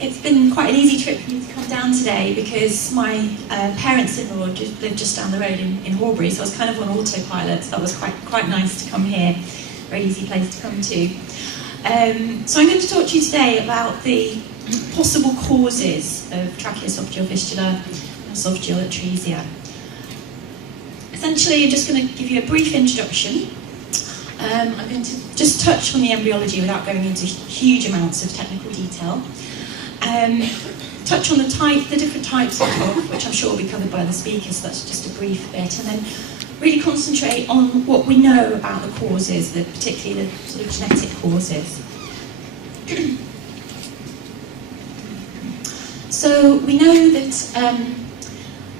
It's been quite an easy trip for me to come down today because my parents-in-law live just down the road in Horbury, so I was kind of on autopilot, so that was quite nice to come here. Very easy place to come to. So I'm going to talk to you today about the possible causes of Tracheo-Oesophageal Fistula and esophageal atresia. Essentially, I'm just going to give you a brief introduction. I'm going to just touch on the embryology without going into huge amounts of technical detail. Touch on the different types of TOF, which I'm sure will be covered by the speakers, so that's just a brief bit, and then really concentrate on what we know about the causes, particularly the sort of genetic causes. So we know that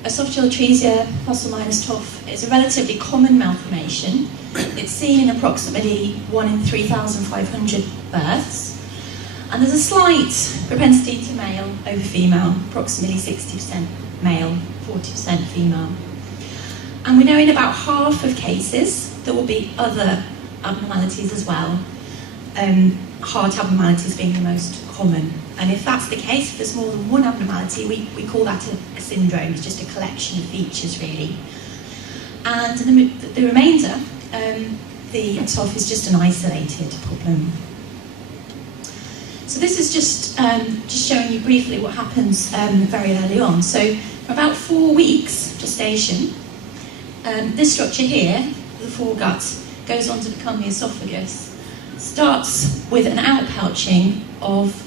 esophageal atresia plus or minus TOF is a relatively common malformation. It's seen in approximately 1 in 3,500 births. And there's a slight propensity to male over female, approximately 60% male, 40% female. And we know in about half of cases there will be other abnormalities as well, heart abnormalities being the most common. And if that's the case, if there's more than one abnormality, we call that a syndrome. It's just a collection of features, really. And the remainder, the TOF is just an isolated problem. So this is just showing you briefly what happens very early on. So for about 4 weeks gestation, this structure here, the foregut, goes on to become the esophagus. Starts with an outpouching of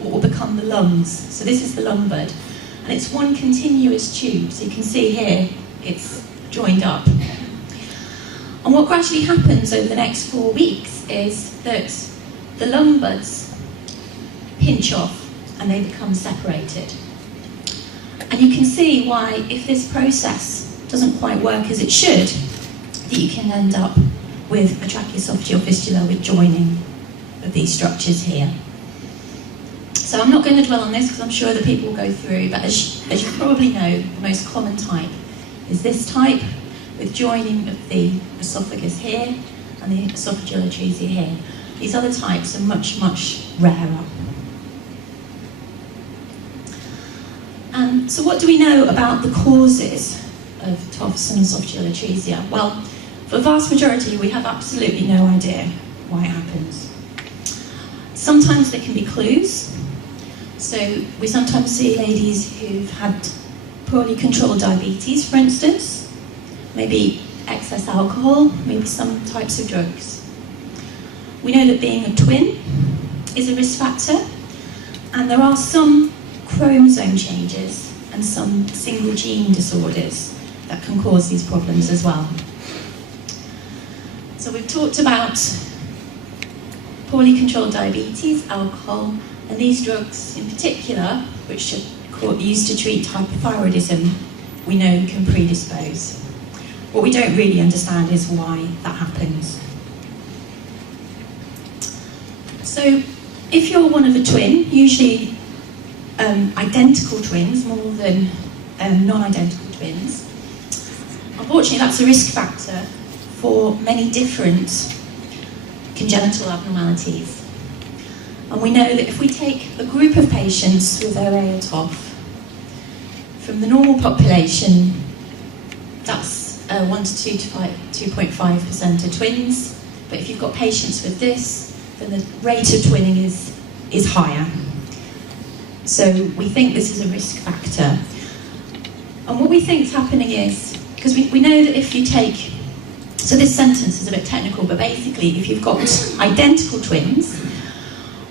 what will become the lungs. So this is the lung bud, and it's one continuous tube. So you can see here, it's joined up. And what gradually happens over the next 4 weeks is that the lung buds pinch off and they become separated. And you can see why, if this process doesn't quite work as it should, that you can end up with a tracheoesophageal fistula with joining of these structures here. So I'm not going to dwell on this because I'm sure that people will go through, but as you probably know, the most common type is this type with joining of the esophagus here and the esophageal atresia here. These other types are much, much rarer. So what do we know about the causes of TOFs and esophageal atresia? Well, for the vast majority, we have absolutely no idea why it happens. Sometimes there can be clues. So we sometimes see ladies who've had poorly controlled diabetes, for instance, maybe excess alcohol, maybe some types of drugs. We know that being a twin is a risk factor, and there are some chromosome changes and some single gene disorders that can cause these problems as well. So we've talked about poorly controlled diabetes, alcohol, and these drugs in particular, which are used to treat hypothyroidism, we know can predispose. What we don't really understand is why that happens. So if you're one of a twin, usually identical twins more than non-identical twins, unfortunately that's a risk factor for many different congenital abnormalities. And we know that if we take a group of patients with OA or TOF, from the normal population, that's 1 to 2.5% are twins. But if you've got patients with this, then the rate of twinning is higher. So we think this is a risk factor. And what we think is happening is, because we know that if you take, so this sentence is a bit technical, but basically if you've got identical twins,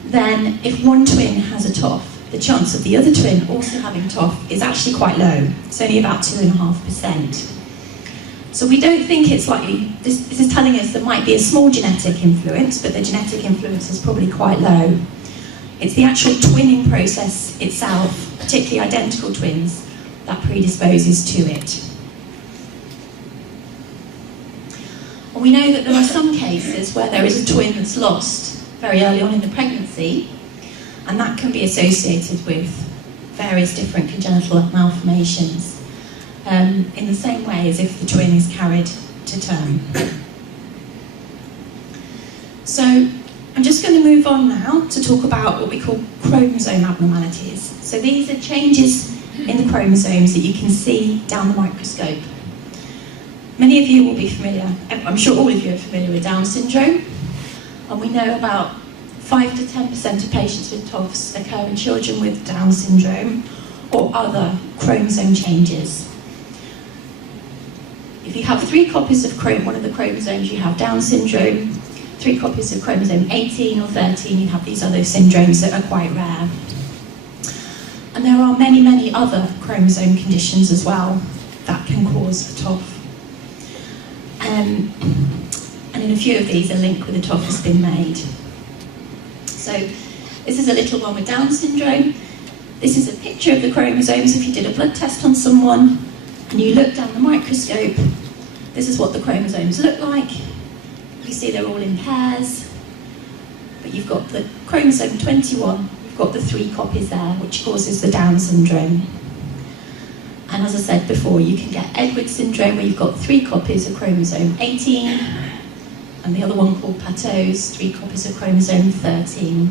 then if one twin has a TOF, the chance of the other twin also having TOF is actually quite low. It's only about 2.5%. So we don't think it's likely, this is telling us there might be a small genetic influence, but the genetic influence is probably quite low. It's the actual twinning process itself, particularly identical twins, that predisposes to it. And we know that there are some cases where there is a twin that's lost very early on in the pregnancy, and that can be associated with various different congenital malformations, in the same way as if the twin is carried to term. So I'm just going to move on now to talk about what we call chromosome abnormalities. So these are changes in the chromosomes that you can see down the microscope. Many of you will be familiar, I'm sure all of you are familiar with Down syndrome, and we know about 5 to 10% of patients with TOFs occur in children with Down syndrome or other chromosome changes. If you have 3 copies of one of the chromosomes, you have Down syndrome. 3 copies of chromosome 18 or 13, you have these other syndromes that are quite rare. And there are many, many other chromosome conditions as well that can cause a TOF. And in a few of these, a link with a TOF has been made. So this is a little one with Down syndrome. This is a picture of the chromosomes. If you did a blood test on someone and you look down the microscope, this is what the chromosomes look like. You see they're all in pairs, but you've got the chromosome 21, you've got the 3 copies there, which causes the Down syndrome. And as I said before, you can get Edwards syndrome, where you've got 3 copies of chromosome 18, and the other one called Patau's, 3 copies of chromosome 13.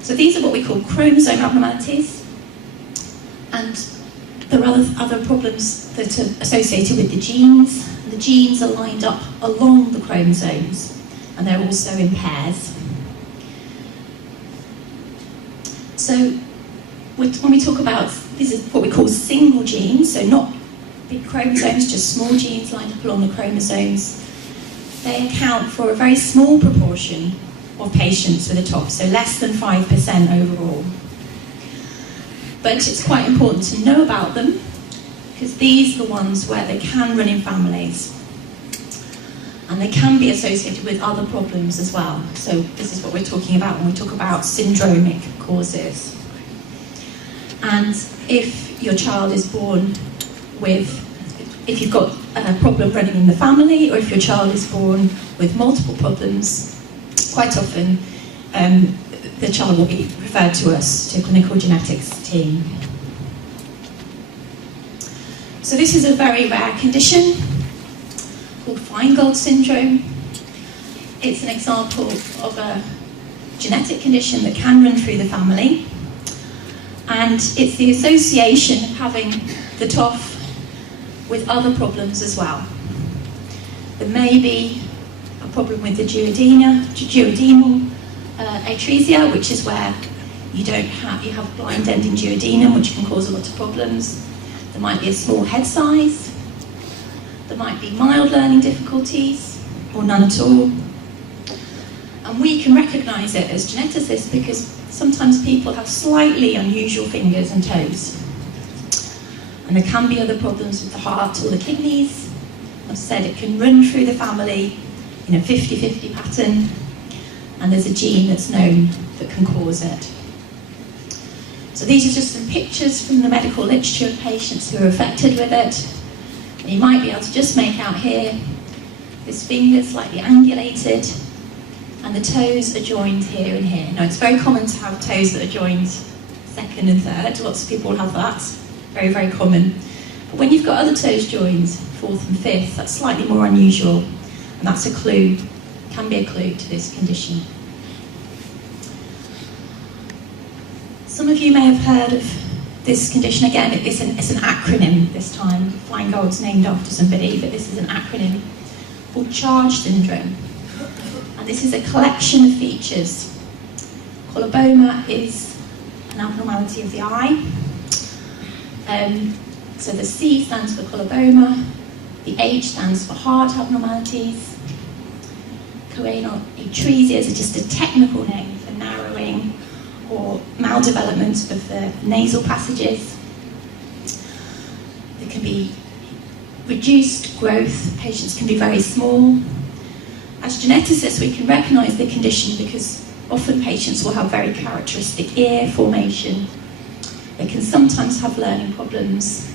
So these are what we call chromosome abnormalities, and there are other problems that are associated with the genes. The genes are lined up along the chromosomes, and they're also in pairs. So when we talk about, this is what we call single genes, so not big chromosomes, just small genes lined up along the chromosomes. They account for a very small proportion of patients with a TOF, so less than 5% overall. But it's quite important to know about them, because these are the ones where they can run in families. And they can be associated with other problems as well. So this is what we're talking about when we talk about syndromic causes. And if your child is born with, if you've got a problem running in the family, or if your child is born with multiple problems, quite often the child will be referred to us, to a clinical genetics team. So this is a very rare condition called Feingold syndrome. It's an example of a genetic condition that can run through the family, and it's the association of having the TOF with other problems as well. There may be a problem with the duodenal atresia, which is where you have blind ending duodenum, which can cause a lot of problems. There might be a small head size. There might be mild learning difficulties, or none at all. And we can recognise it as geneticists because sometimes people have slightly unusual fingers and toes. And there can be other problems with the heart or the kidneys. As I said, it can run through the family in a 50-50 pattern, and there's a gene that's known that can cause it. So these are just some pictures from the medical literature of patients who are affected with it. And you might be able to just make out here, this finger slightly angulated, and the toes are joined here and here. Now, it's very common to have toes that are joined second and third. Lots of people have that. Very, very common. But when you've got other toes joined, fourth and fifth, that's slightly more unusual. And that's a clue, can be a clue to this condition. Some of you may have heard of this condition. Again, it's an acronym this time. Feingold's named after somebody, but this is an acronym called CHARGE syndrome. And this is a collection of features. Coloboma is an abnormality of the eye. So the C stands for coloboma, the H stands for heart abnormalities. Choanal atresias are just a technical name for narrowing or maldevelopment of the nasal passages. There can be reduced growth, patients can be very small. As geneticists, we can recognise the condition because often patients will have very characteristic ear formation. They can sometimes have learning problems,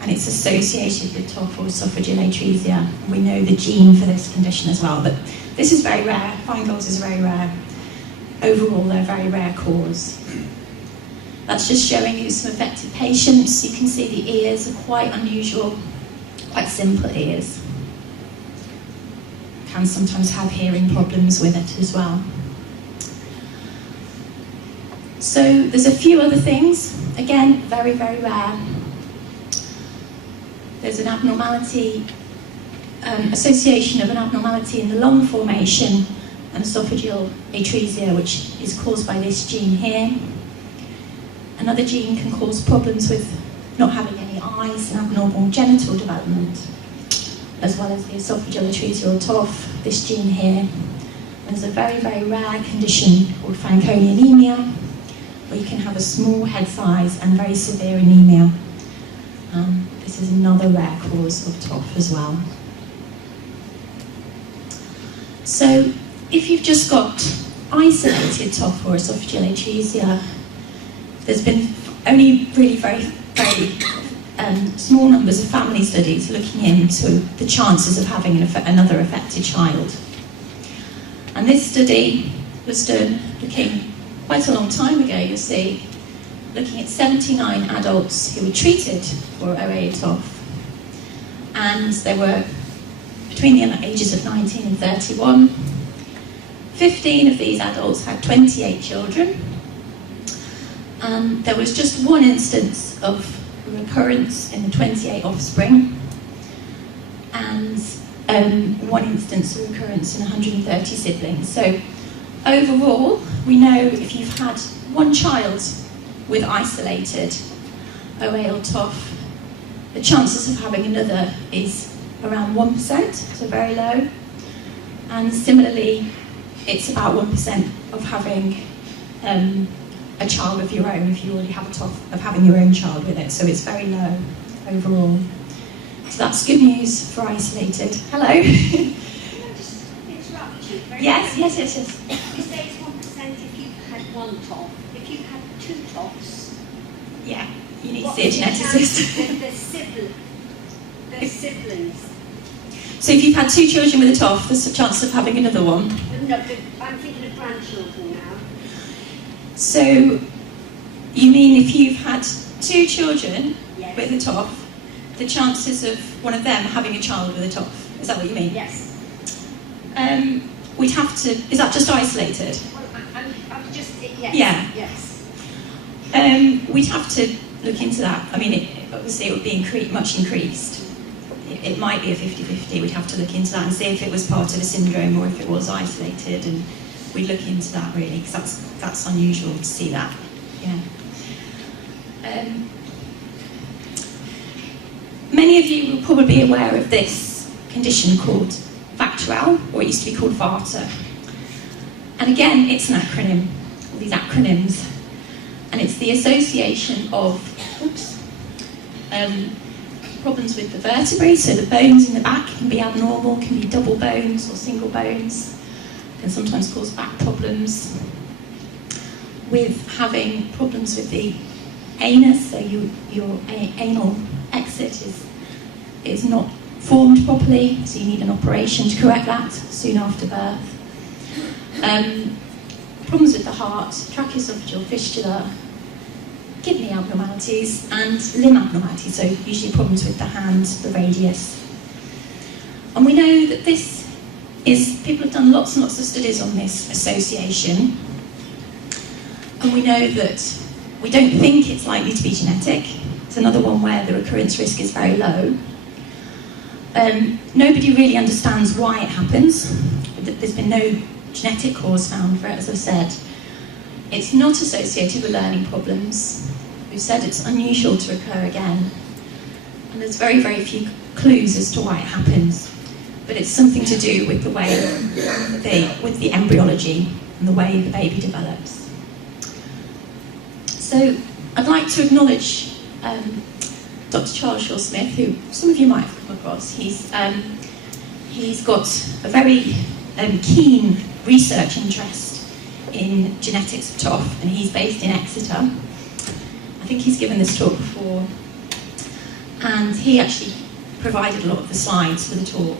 and it's associated with TOF or esophageal atresia. We know the gene for this condition as well, but this is very rare. Feingold's is very rare. Overall, they're a very rare cause. That's just showing you some affected patients. You can see the ears are quite unusual, quite simple ears. can sometimes have hearing problems with it as well. So there's a few other things, again, very, very rare. There's an abnormality, association of an abnormality in the lung formation and esophageal atresia, which is caused by this gene here. Another gene can cause problems with not having any eyes and abnormal genital development, as well as the esophageal atresia or TOF, this gene here. There's a very, very rare condition called Fanconi anemia, where you can have a small head size and very severe anemia. This is another rare cause of TOF as well. So if you've just got isolated TOF or esophageal atresia, there's been only really very, very small numbers of family studies looking into the chances of having another affected child. And this study was done looking quite a long time ago, you'll see, looking at 79 adults who were treated for OA TOF. And they were between the ages of 19 and 31. 15 of these adults had 28 children. And there was just one instance of recurrence in the 28 offspring, and one instance of recurrence in 130 siblings. So overall, we know if you've had one child with isolated OA or TOF, the chances of having another is around 1%, so very low. And similarly, it's about 1% of having a child of your own if you already have a TOF, of having your own child with it, so it's very low overall. So that's good news for isolated. Hello? Can I just interrupt you? Yes. You say it's 1% if you've had one TOF. If you've had two TOFs, yeah, you need to see a geneticist. The siblings. So if you've had two children with a TOF, there's a chance of having another one. No, I'm thinking of grandchildren now. So you mean if you've had two children Yes. with a TOF, the chances of one of them having a child with a TOF, is that what you mean? Yes. We'd have to, is that just isolated? Well, I'm just, yes. Yeah. Yes. We'd have to look into that. I mean, obviously it would be much increased. It might be a 50-50, we'd have to look into that and see if it was part of a syndrome or if it was isolated, and we'd look into that really, because that's unusual to see that. Yeah. Many of you will probably be aware of this condition called VACTERL, or it used to be called Varta. And again, it's an acronym, all these acronyms, and it's the association of problems with the vertebrae, so the bones in the back can be abnormal, can be double bones or single bones, can sometimes cause back problems, with having problems with the anus, so your anal exit is not formed properly, so you need an operation to correct that soon after birth. Problems with the heart, Tracheo-Oesophageal Fistula, kidney abnormalities, and limb abnormalities, so usually problems with the hand, the radius. And we know that people have done lots and lots of studies on this association, and we know that we don't think it's likely to be genetic. It's another one where the recurrence risk is very low. Nobody really understands why it happens. There's been no genetic cause found for it, as I've said. It's not associated with learning problems. We've said it's unusual to occur again. And there's very, very few clues as to why it happens. But it's something to do with the way, with the embryology and the way the baby develops. So I'd like to acknowledge Dr. Charles Shaw-Smith, who some of you might have come across. He's got a very keen research interest in genetics of TOF, and he's based in Exeter. I think he's given this talk before, and he actually provided a lot of the slides for the talk.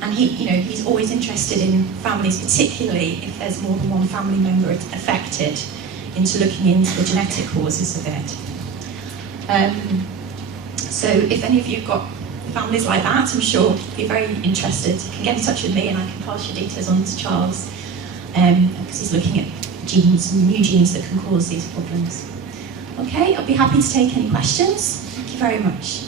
And he's always interested in families, particularly if there's more than one family member affected, into looking into the genetic causes of it. So if any of you have got families like that, I'm sure if you're very interested, you can get in touch with me and I can pass your details on to Charles, because he's looking at genes, new genes that can cause these problems. Okay, I'll be happy to take any questions. Thank you very much.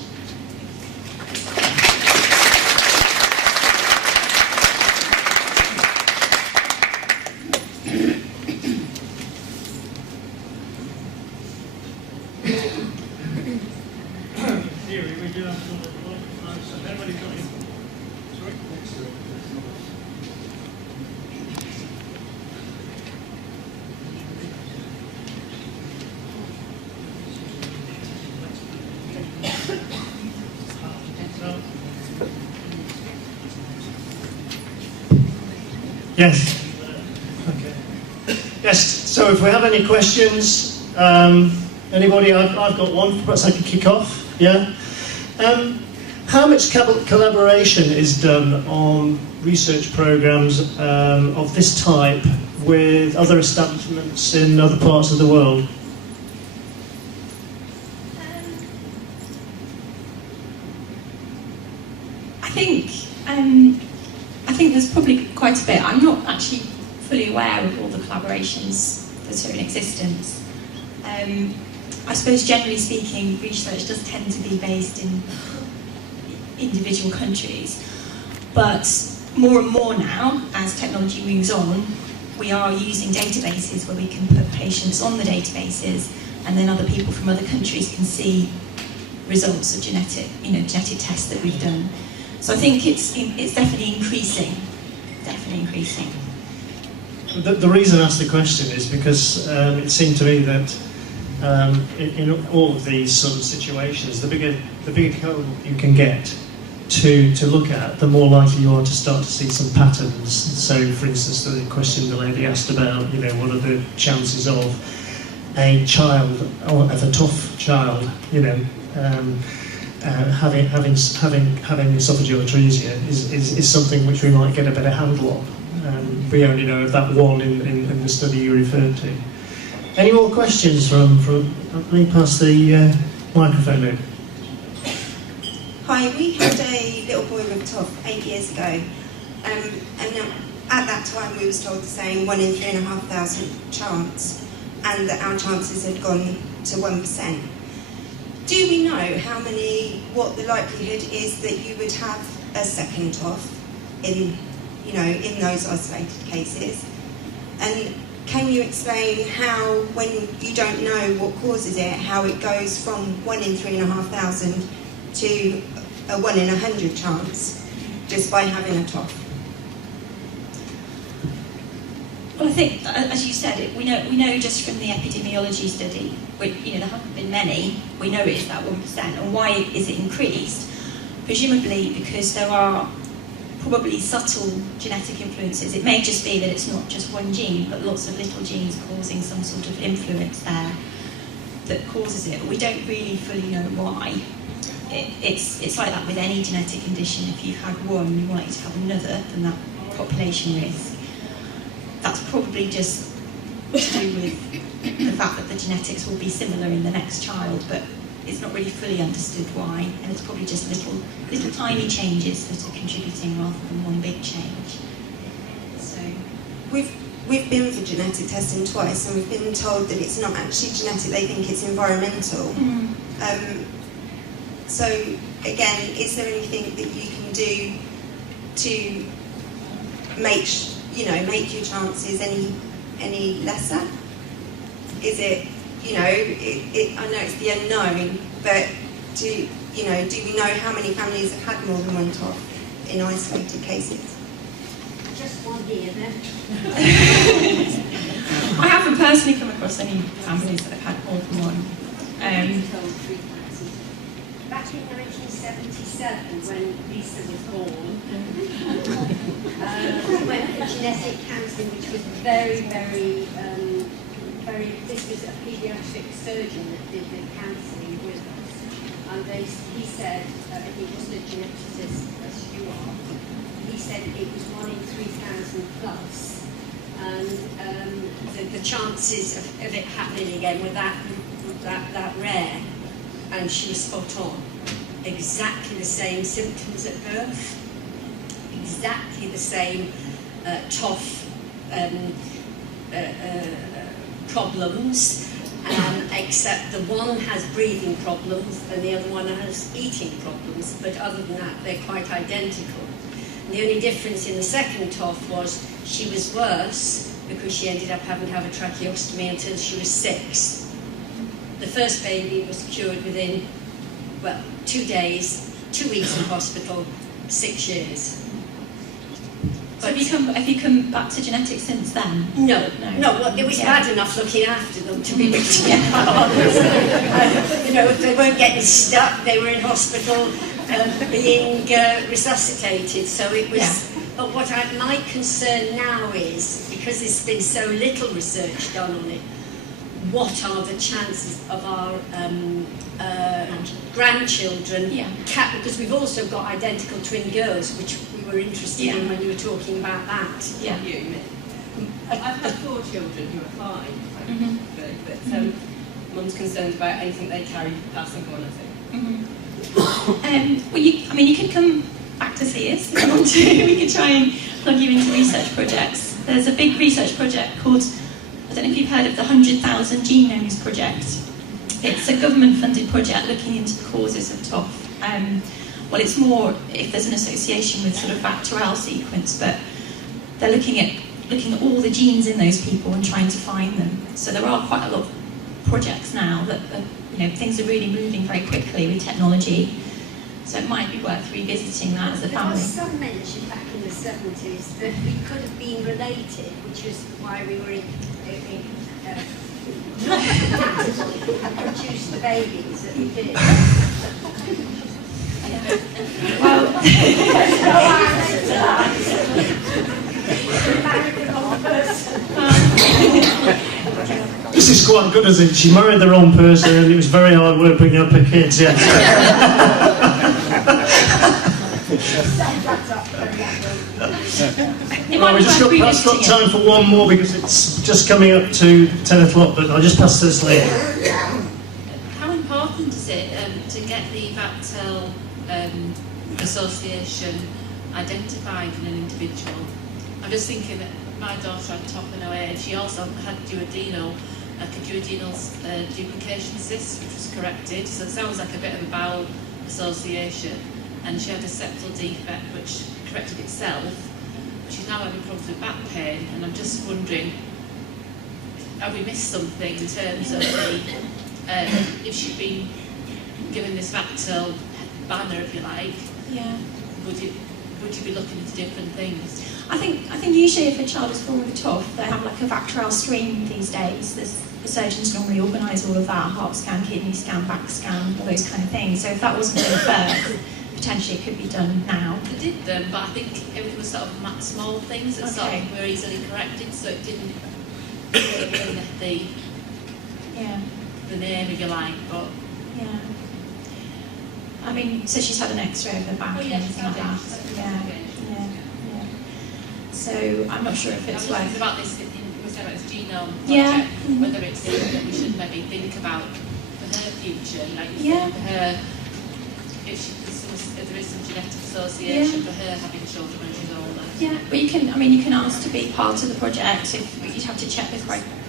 Yes. Okay. Yes. So if we have any questions, anybody? I've got one. Perhaps I could kick off. Yeah. How much collaboration is done on research programs of this type with other establishments in other parts of the world? I think there's probably quite a bit. I'm not actually fully aware of all the collaborations that are in existence. I suppose generally speaking, research does tend to be based in individual countries, but more and more now, as technology moves on, we are using databases where we can put patients on the databases, and then other people from other countries can see results of genetic tests that we've done. So I think it's definitely increasing. Definitely increasing. The reason I asked the question is because it seemed to me that in all of these sort of situations, the bigger code you can get to look at, the more likely you are to start to see some patterns. So, for instance, the question the lady asked about, what are the chances of a child, or of a TOF child, having esophageal atresia is something which we might get a better handle on. We only know of that one in the study you referred to. Any more questions from let me pass the microphone in. Hi, we had a little boy with TOF 8 years ago, and at that time we was told to say 1 in 3,500 chance, and that our chances had gone to 1%. Do we know what the likelihood is that you would have a second TOF in those isolated cases? And can you explain how, when you don't know what causes it, how it goes from 1 in 3,500 to a 1 in 100 chance just by having a TOF? Well, I think, as you said, we know just from the epidemiology study, there haven't been many, we know it is that 1%. And why is it increased? Presumably because there are probably subtle genetic influences. It may just be that it's not just one gene, but lots of little genes causing some sort of influence there that causes it. But we don't really fully know why. It's like that with any genetic condition. If you've had one, you're likely to have another than that population risk. That's probably just to do with the fact that the genetics will be similar in the next child, but it's not really fully understood why, and it's probably just little tiny changes that are contributing rather than one big change. So we've been for genetic testing twice, and we've been told that it's not actually genetic, they think it's environmental. So again, is there anything that you can do to make your chances any lesser? Is it, I know it's the unknown, but do we know how many families have had more than one TOF in isolated cases? Just one here then. I haven't personally come across any families that have had more than one. Back in 1977, when Lisa was born, we went for genetic counselling, which was very, this was a paediatric surgeon that did the counselling with us. And he said, he wasn't a geneticist as you are, he said it was 1 in 3,000 plus. And the chances of it happening again were that rare. And she was spot on. exactly the same symptoms at birth, exactly the same TOF problems, except the one has breathing problems and the other one has eating problems, but other than that they're quite identical. And the only difference in the second TOF was she was worse because she ended up having to have a tracheostomy until she was 6. The first baby was cured within, well, 2 days, 2 weeks in hospital, 6 years. So have you come back to genetics since then? No. Well, it was bad enough looking after them, to be honest. You know, if they weren't getting stuck, they were in hospital being resuscitated. So it was. Yeah. But my concern now is, because there's been so little research done on it, what are the chances of our grandchildren? Yeah. Because we've also got identical twin girls, which we were interested in when you were talking about that. Yeah. I've had 4 children who are fine, but Mum's concerned about anything they carry passing on, I think. Well, you could come back to see us if you want to. We could try and plug you into research projects. There's a big research project called, I don't know if you've heard of the 100,000 Genomes Project. It's a government-funded project looking into the causes of TOF. Well, it's more if there's an association with sort of VACTERL sequence, but they're looking at all the genes in those people and trying to find them. So there are quite a lot of projects now that things are really moving very quickly with technology. So it might be worth revisiting that as a family. There was some mention back in the 70s that we could have been related, which is why we were produced the babies that we did. Well, this is quite good, isn't it? She married the wrong person and it was very hard work bringing up her kids, yeah. Well, we just got time for one more because it's just coming up to 10 o'clock, but I'll just pass this later. How important is it to get the VACTERL association identified in an individual? I'm just thinking that my daughter had TOF in her age. She also had duodenal duplication cyst, which was corrected, so it sounds like a bit of a bowel association. And she had a septal defect which corrected itself. She's now having problems with back pain, and I'm just wondering, have we missed something in terms of if she'd been given this VACTERL banner, if you like? Yeah. Would you be looking into different things? I think usually if a child is born with a TOF, they have like a VACTERL stream these days. The surgeons normally organise all of that: heart scan, kidney scan, back scan, all those kind of things. So if that wasn't done at birth, potentially it could be done now. They did them, but I think everything was sort of small things that sort of were easily corrected, so it didn't really the name, if you like. But yeah, I mean, so she's had an X-ray of her back and everything like that. Yeah. So I'm not sure if it's worth. About this, we said about this genome project, whether it's something that we should maybe think about for her future, like you said, for her. If there is some genetic association for her having children when she's older. Yeah, but you can ask to be part of the project. You'd have to check the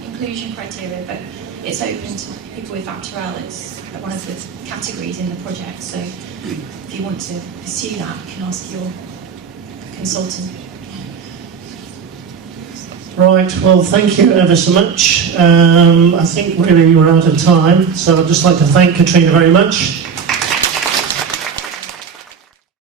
inclusion criteria, but it's open to people with VACTERL. It's one of the categories in the project. So if you want to pursue that, you can ask your consultant. Right, well, thank you ever so much. I think really we're out of time, so I'd just like to thank Katrina very much.